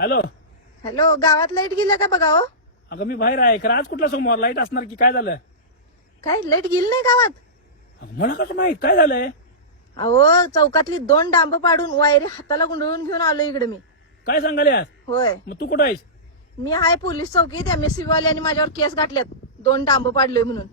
Hello. Hello, गावात light गेल्या का बघा हो. अगं मी बाहेर आहे खरं आज कुठला सोमवार लाईट असणार की काय झालं? काय लाईट गेली नाही गावात? अगं मला कसं माहित काय झालंय? अहो, चौकातली 2 डांब पाडून वायरी हाताला गुंडळून घेऊन आलो इकडे मी. काय सांगायला? होय, मग तू कुठं आहेस? मी आहे पोलीस चौकीत. MSCB वाल्यांनी माझ्यावर केस घातल्यात 2 डांब पाडलोय म्हणून.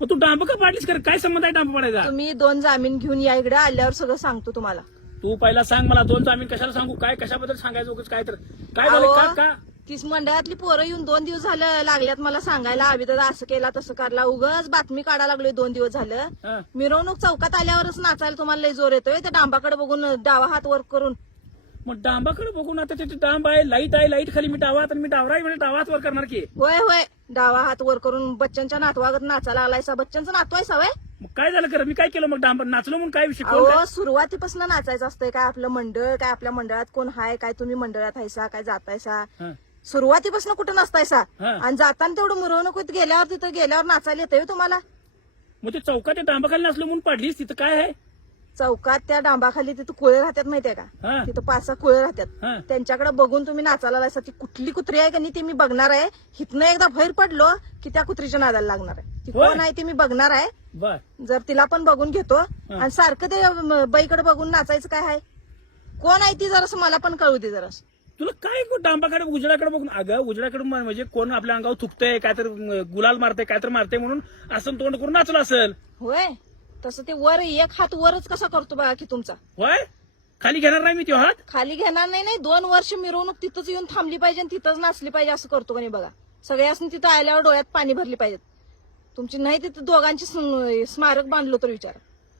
मग तू डांब का पाडलीस? कर काय संबंध आहे डांब पाडायचा? तुम्ही 2 जामीन घेऊन या इकडे, आल्यावर सगळं सांगतो तुम्हाला. तू पहिला सांग मला 2 जामीन कशाला सांगू? काय कशाबद्दल सांगायचं उगाच काय तर काय झालं अहो, का का? तीच मंडळातली पोरं येऊन 2 दिवस झालं लागल्यात मला सांगायला, आम्ही तर असं केला तसं करला. उगाच बातमी काढायला लागलोय 2 दिवस झालं. हं. मिरवणूक चौकात आल्यावरच नाचायला तुम्हाला लय जोर येतोय. त्या डांबाकडे बघून डावा हात वर करून. मग डांबाकडे बघून आता तिथे डांब आहे, लाईट खाली मी डावात आणि मी डावराय म्हणजे डावात वर करणार की. होय होय, डावा हात वर करून बच्चनच्या नातवागत नाचायला आलायसा. बच्चनचं नातू आहे सवय. मग काय झालं कर? मी काय केलं मग? डांब नाचलो म्हणून काय विषय? कोण काय? अहो, सुरुवातीपासून नाचायचं असतंय. काय आपलं मंडळ, काय आपल्या मंडळात कोण हाय, काय तुम्ही मंडळात हायसा, काय जातायसा. हं. सुरुवातीपासून कुठं नसतायसा. हं. आणि जाताना तेवढं मिरवणुकीत गेल्यावर तिथं गेल्यावर नाचायला येतंय तुम्हाला. मग ते चौकात डांबाखाली नसलो म्हणून पाडलीस तिथं काय आहे? चौकात त्या डांबाखाली तिथं कुळे राहतात माहितीये का? हं. तिथं 5-6 कुळे राहतात. हं. त्यांच्याकडे बघून तुम्ही नाचायला लायसा. ती कुठली कुत्री आहे का नाही ते मी बघणार आहे. हिथनं एकदा बाहेर पडलो की त्या कुत्रीच्या नादाला लागणार आहे. ती होय. कोण आहे ते मी बघणार आहे. बर. जर तिला पण बघून घेतो. आणि सारखं ते बाईकडे बघून नाचायचं काय आहे? कोण आहे ती जरासं मला पण कळू दे जरासं. तुला काय डांबाकडे उजड्याकडे बघून? अगं उजड्याकडे म्हणजे कोण आपल्या अंगावर थुकतंय, काय तर गुलाल मारतंय, काय तर मारतंय म्हणून असं तोंड करून नाचलं असेल. होय, तसं ते वर एक हात वरच कसा करतो बघा की तुमचा. होय, खाली घेणार नाही मी तो हात. खाली घेणार नाही. 2 वर्ष मिरवणूक तिथंच येऊन थांबली पाहिजे आणि तिथंच नाचली पाहिजे असं करतो का नाही बघा. सगळ्यांनी तिथं आल्यावर डोळ्यात पाणी भरली पाहिजेत. तुमची नाही तिथं दोघांची स्मारक बांधलो तर विचार.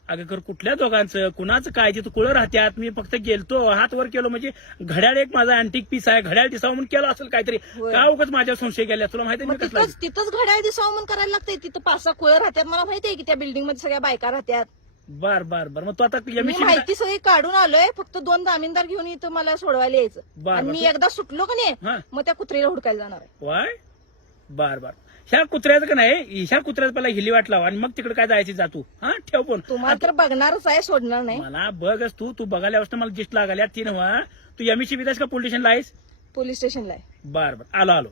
अगं कर कुठल्या दोघांचं कुणाचं काय? तिथं कुळं राहत्यात. मी फक्त गेलतो हात वर केलो म्हणजे घड्याळ एक माझा अँटिक पीस आहे, घड्याळ दिसावं म्हणून केलं असेल काहीतरी. होय. का उगाच माझ्या संशय गेल्या? तुला माहिती मग आहे कसला? तिथंच घड्याळ दिसावं म्हणून करायला लागतंय. तिथं 5-6 कुळं राहतात. मला माहिती आहे की त्या बिल्डिंग मध्ये सगळ्या बायका राहतात. बर बर बर. मग तू आता मी माहिती सगळी काढून आलोय. फक्त 2 जामीनदार घेऊन इथं मला सोडवायला यायचं. बर, आणि बर. मी एकदा सुटलो का हं. नाही मग त्या कुत्रीला हुडकायला जाणार आहे. होय, बर बर. ह्या कुत्र्याचं का नाही, ह्या कुत्र्याचं पहिला हिली वाट लावा आणि मग तिकडे काय जायची जातू. हा ठेव पण. तुम्हाला तर बघणारच आहे, सोडणार नाही. मला बघच तू बघायला मला जिस्ट लागाल्या ती नव्हा. तू MSCB का पोलीस स्टेशनला आहेस? पोलीस स्टेशनला आहे. बर बर, आलो.